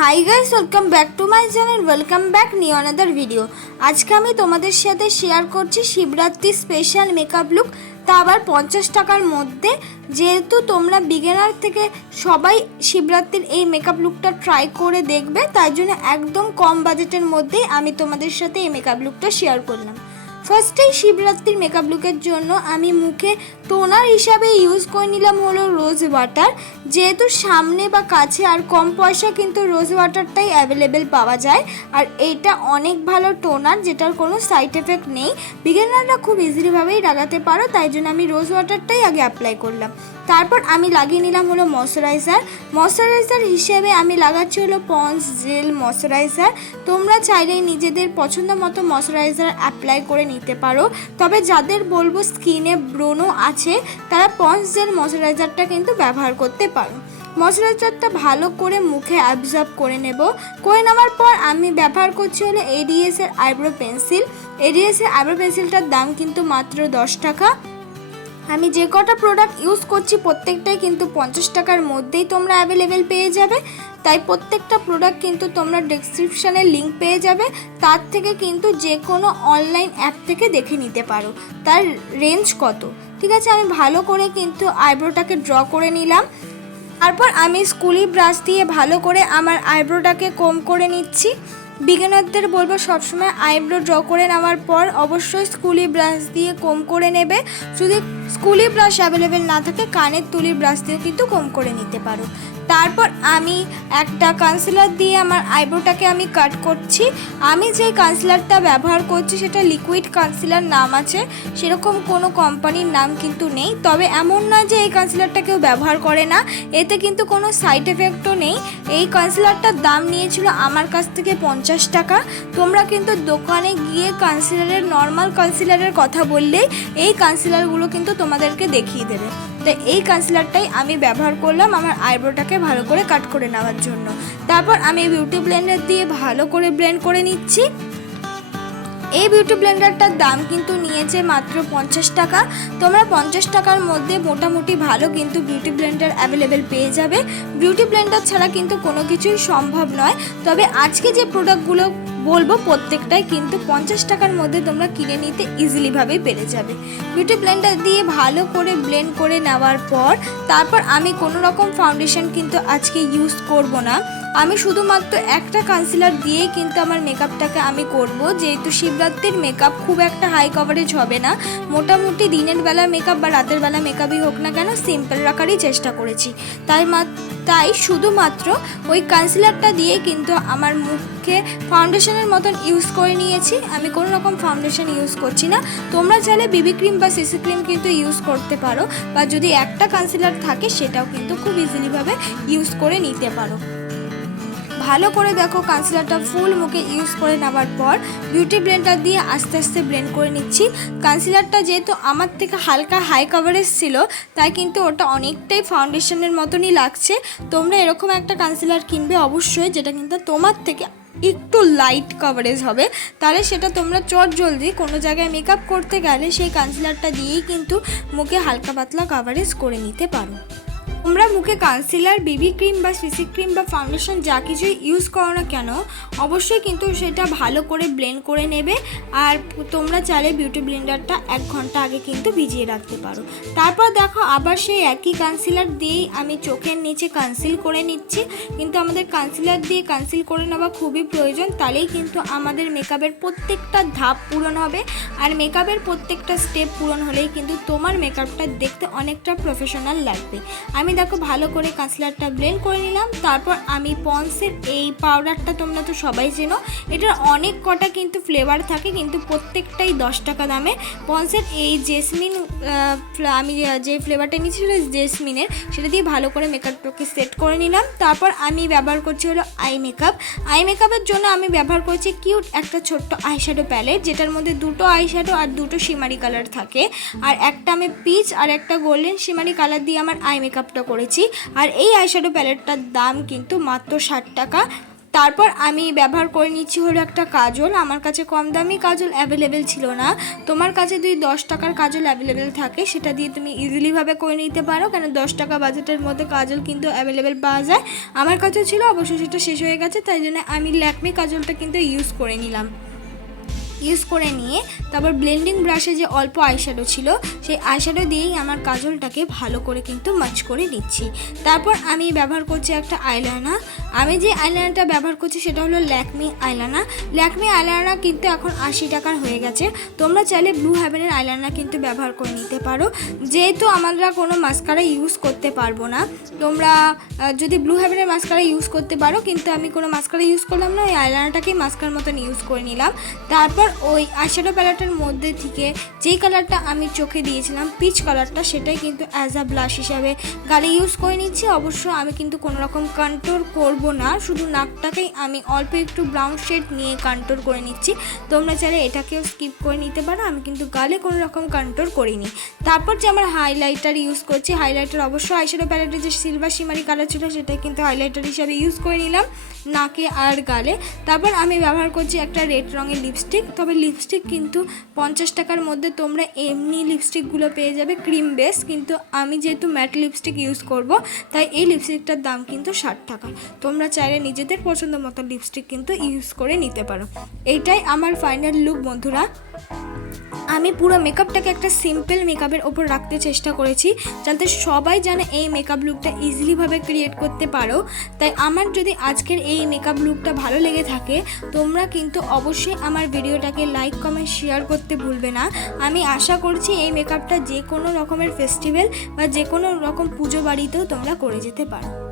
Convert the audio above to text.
Hi guys, welcome back to my channel. Welcome back new another video. আজকে আমি তোমাদের সাথে শেয়ার করছি শিবরাত্রি স্পেশাল মেকআপ লুক, তা আবার 50 টাকার মধ্যে। যেহেতু তোমরা বিগিনার থেকে সবাই শিবরাত্রির এই মেকআপ লুকটা ট্রাই করে দেখবে, তাই জন্য একদম কম বাজেটের মধ্যেই আমি তোমাদের সাথে এই মেকআপ লুকটা শেয়ার করলাম। ফার্স্টেই শিবরাত্রির মেকআপ লুকের জন্য আমি মুখে টোনার হিসাবে ইউজ করে নিলাম হলো রোজ ওয়াটার। যেহেতু সামনে বা কাছে আর কম পয়সা কিন্তু রোজ ওয়াটারটাই অ্যাভেলেবেল পাওয়া যায়, আর এইটা অনেক ভালো টোনার, যেটার কোনো সাইড এফেক্ট নেই। বিগিনাররা খুব ইজিলিভাবেই লাগাতে পারো, তাই জন্য আমি রোজ ওয়াটারটাই আগে অ্যাপ্লাই করলাম। তারপর আমি লাগিয়ে নিলাম হলো ময়শ্চারাইজার হিসেবে আমি লাগাচ্ছি হলো পন্ডস জেল ময়শ্চারাইজার। তোমরা চাইলে নিজেদের পছন্দ মতো ময়শ্চারাইজার অ্যাপ্লাই করে নিতে পারো, তবে যাদের বলবো স্কিনে ব্রণ আছে তারা পন্ডস জেল ময়শ্চারাইজারটা কিন্তু ব্যবহার করতে পারো। ময়শ্চারাইজারটা ভালো করে মুখে অ্যাবজর্ব করে নেওয়ার পর আমি ব্যবহার করছি হলো এডিএসের আইব্রো পেন্সিল। এডিএসের আইব্রো পেন্সিলটার দাম কিন্তু মাত্র 10 টাকা। আমি যে কটা প্রোডাক্ট ইউজ করছি প্রত্যেকটাই কিন্তু 50 টাকার মধ্যেই তোমরা অ্যাভেলেবেল পেয়ে যাবে, তাই প্রত্যেকটা প্রোডাক্ট কিন্তু তোমরা ডেসক্রিপশানে লিঙ্ক পেয়ে যাবে। তার থেকে কিন্তু যে কোনো অনলাইন অ্যাপ থেকে দেখে নিতে পারো তার রেঞ্জ কত। ঠিক আছে, আমি ভালো করে কিন্তু আইব্রোটাকে ড্র করে নিলাম। তারপর আমি স্কুলি ব্রাশ দিয়ে ভালো করে আমার আইব্রোটাকে কম করে নিচ্ছি। বিগিনারদের বলবো সবসময় আইব্রো ড্র করে নেওয়ার পর অবশ্যই স্কুলি ব্রাশ দিয়ে কম করে নেবে। যদি স্কুলি ব্রাশ অ্যাভেলেবেল না থাকে কানের তুলির ব্রাশ দিয়ে কিন্তু কম করে নিতে পারো। তারপর আমি একটা কনসিলার দিয়ে আমার আইব্রোটাকে আমি কাট করছি। আমি যে কনসিলারটা ব্যবহার করছি সেটা লিকুইড কনসিলার নাম আছে, সেরকম কোনো কোম্পানির নাম কিন্তু নেই। তবে এমন না যে এই কনসিলারটা কেউ ব্যবহার করে না, এতে কিন্তু কোনো সাইড এফেক্টও নেই। এই কনসিলারটার দাম নিয়েছিল আমার কাছ থেকে 50 টাকা। তোমরা কিন্তু দোকানে গিয়ে কনসিলারের নর্মাল কনসিলারের কথা বললেই এই কনসিলারগুলো কিন্তু তোমাদেরকে দেখিয়ে দেবে। তাই এই কনসিলারটাই আমি ব্যবহার করলাম আমার আইব্রোটাকে ভালো করে কাট করে নেওয়ার জন্য। তারপর আমি বিউটি ব্লেন্ডার দিয়ে ভালো করে ব্লেন্ড করে নিচ্ছি। এই বিউটি ব্লেন্ডারটার দাম কিন্তু নিয়েছে মাত্র 50 টাকা। তোমরা 50 টাকার মধ্যে মোটামুটি ভালো কিন্তু বিউটি ব্লেন্ডার অ্যাভেলেবেল পেয়ে যাবে। বিউটি ব্লেন্ডার ছাড়া কিন্তু কোনো কিছুই সম্ভব নয়। তবে আজকে যে প্রোডাক্টগুলো বলবো প্রত্যেকটাই কিন্তু 50 টাকার মধ্যে তোমরা কিনে নিতে ইজিলিভাবেই পেরে যাবে। বিউটি ব্লেন্ডার দিয়ে ভালো করে ব্লেন্ড করে নেওয়ার পর তারপর আমি কোনো রকম ফাউন্ডেশন কিন্তু আজকে ইউজ করব না। আমি শুধুমাত্র একটা কনসিলার দিয়েই কিন্তু আমার মেকআপটাকে আমি করব। যেহেতু শিবরাত্রির মেকআপ খুব একটা হাই কভারেজ হবে না, মোটামুটি দিনের বেলা মেকআপ বা রাতের বেলা মেকআপই হোক না কেন সিম্পল রাখারই চেষ্টা করেছি। তাই শুধুমাত্র ওই কনসিলারটা দিয়ে কিন্তু আমার মুখে ফাউন্ডেশনের মতন ইউজ করে নিয়েছি। আমি কোনো রকম ফাউন্ডেশন ইউজ করছি না। তোমরা চাইলে বিবি ক্রিম বা সিসি ক্রিম কিন্তু ইউজ করতে পারো, বা যদি একটা কনসিলার থাকে সেটাও কিন্তু খুব ইজিলিভাবে ইউজ করে নিতে পারো। ভালো করে দেখো কনসিলারটা ফুল মুখে ইউজ করে নেওয়ার পর বিউটি ব্লেন্ডার দিয়ে আস্তে আস্তে ব্লেন্ড করে নিচ্ছি। কনসিলারটা যেহেতু আমার থেকে হালকা হাই কভারেজ ছিল, তাই কিন্তু ওটা অনেকটাই ফাউন্ডেশনের মতনই লাগছে। তোমরা এরকম একটা কনসিলার কিনবে অবশ্যই, যেটা কিন্তু তোমার থেকে একটু লাইট কভারেজ হবে, তাহলে সেটা তোমরা জলদি কোনো জায়গায় মেকআপ করতে গেলে সেই কনসিলারটা দিয়েই কিন্তু মুখে হালকা পাতলা কভারেজ করে নিতে পারো। তোমরা মুখে কনসিলার, বিবি ক্রিম বা সিসি ক্রিম বা ফাউন্ডেশন যা কিছুই ইউজ করো না কেন অবশ্যই কিন্তু সেটা ভালো করে ব্লেন্ড করে নেবে। আর তোমরা চাইলে বিউটি ব্লেন্ডারটা 1 ঘন্টা আগে কিন্তু ভিজিয়ে রাখতে পারো। তারপর দেখো আবার সেই একই কনসিলার দিয়েই আমি চোখের নিচে কনসিল করে নিচ্ছি। কিন্তু আমাদের কনসিলার দিয়ে কনসিল করে নেওয়া খুবই প্রয়োজন, তাহলেই কিন্তু আমাদের মেকআপের প্রত্যেকটা ধাপ পূরণ হবে। আর মেকআপের প্রত্যেকটা স্টেপ পূরণ হলেই কিন্তু তোমার মেকআপটা দেখতে অনেকটা প্রফেশনাল লাগবে। আমি দেখো ভালো করে কনসিলারটা ব্লেন্ড করে নিলাম। তারপর আমি পন্ডসের এই পাউডারটা, তোমরা তো সবাই চেনো, এটার অনেক কটা কিন্তু ফ্লেভার থাকে, কিন্তু প্রত্যেকটাই 10 টাকা দামে। পন্ডসের এই জেসমিন, আমি যে ফ্লেভারটা নিয়েছি সেটা জেসমিনের, সেটা দিয়ে ভালো করে মেকআপটাকে সেট করে নিলাম। তারপর আমি ব্যবহার করছি হলো আই মেকআপের জন্য আমি ব্যবহার করছি কিউট একটা ছোট্ট আইশ্যাডো প্যালেট, যেটার মধ্যে 2টো আইশ্যাডো আর 2টো শিমারি কালার থাকে। আর একটা আমি পিচ আর একটা গোল্ডেন শিমারি কালার দিয়ে আমার আই মেকআপটা করেছি। আর এই আইশ্যাডো প্যালেটটার দাম কিন্তু মাত্র 60 টাকা। তারপর আমি ব্যবহার করে নিচ্ছি হলো একটা কাজল। আমার কাছে কম দামি কাজল অ্যাভেলেবেল ছিল না। তোমার কাছে যদি 10 টাকার কাজল অ্যাভেলেবেল থাকে সেটা দিয়ে তুমি ইজিলিভাবে করে নিতে পারো, কেন 10 টাকা বাজেটের মধ্যে কাজল কিন্তু অ্যাভেলেবেল পাওয়া যায়। আমার কাছে ছিল, অবশ্য সেটা শেষ হয়ে গেছে, তাই জন্য আমি ল্যাকমি কাজলটা কিন্তু ইউজ করে নিলাম। ইউজ করে নিয়ে তারপর ব্লেন্ডিং ব্রাশে যে অল্প আইশ্যাডো ছিল সেই আইশ্যাডো দিয়েই আমার কাজলটাকে ভালো করে কিন্তু মাচ করে নিচ্ছি। তারপর আমি ব্যবহার করছি একটা আইলাইনার। আমি যে আইলাইনারটা ব্যবহার করছি সেটা হলো ল্যাকমি আইলাইনার। ল্যাকমি আইলাইনার কিন্তু এখন 80 টাকার হয়ে গেছে। তোমরা চাইলে ব্লু হেভেনের আইলাইনার কিন্তু ব্যবহার করে নিতে পারো। যেহেতু আমরা কোনো মাস্কারা ইউজ করতে পারবো না, তোমরা যদি ব্লু হেভেনের মাস্কারা ইউজ করতে পারো, কিন্তু আমি কোনো মাস্কারা ইউজ করলাম না, ওই আইলাইনারটাকেই মাস্কার মতন ইউজ করে নিলাম। তারপর ওই আইশ্যাডো প্যালেটের মধ্যে থেকে যেই কালারটা আমি চোখে দিয়েছিলাম পিচ কালারটা, সেটাই কিন্তু অ্যাজ আ ব্লাশ হিসাবে গালে ইউজ করে নিচ্ছি। অবশ্য আমি কিন্তু কোনো রকম কন্ট্রোল করব না, শুধু নাকটাকেই আমি অল্প একটু ব্রাউন শেড নিয়ে কন্ট্রোল করে নিচ্ছি। তোমরা চাইলে এটাকেও স্কিপ করে নিতে পারো, আমি কিন্তু গালে কোনো রকম কন্ট্রোল করিনি। তারপর যে আমার হাইলাইটার ইউজ করছি, হাইলাইটার অবশ্য আইশ্যাডো প্যালেটের যে সিলভার শিমারি কালার ছিল সেটাই কিন্তু হাইলাইটার হিসাবে ইউজ করে নিলাম নাকে আর গালে। তারপর আমি ব্যবহার করছি একটা রেড রঙের লিপস্টিক। তবে লিপস্টিক কিন্তু 50 টাকার মধ্যে তোমরা এমনি লিপস্টিকগুলো পেয়ে যাবে ক্রিম বেস, কিন্তু আমি যেহেতু ম্যাট লিপস্টিক ইউজ করব তাই এই লিপস্টিকটার দাম কিন্তু 60 টাকা। তোমরা চাইলে নিজেদের পছন্দ মতো লিপস্টিক কিন্তু ইউজ করে নিতে পারো। এইটাই আমার ফাইনাল লুক বন্ধুরা। আমি পুরো মেকআপটাকে একটা সিম্পল মেকআপের ওপর রাখতে চেষ্টা করেছি যাতে সবাই জানে এই মেকআপ লুকটা ইজিলিভাবে ক্রিয়েট করতে পারো। তাই আমার যদি আজকের এই মেকআপ লুকটা ভালো লেগে থাকে তোমরা কিন্তু অবশ্যই আমার ভিডিওটাকে লাইক কমেন্ট শেয়ার করতে ভুলবে না। আমি আশা করছি এই মেকআপটা যে কোনো রকমের ফেস্টিভ্যাল বা যে কোনো রকম পুজো বাড়িতেও তোমরা করে যেতে পারো।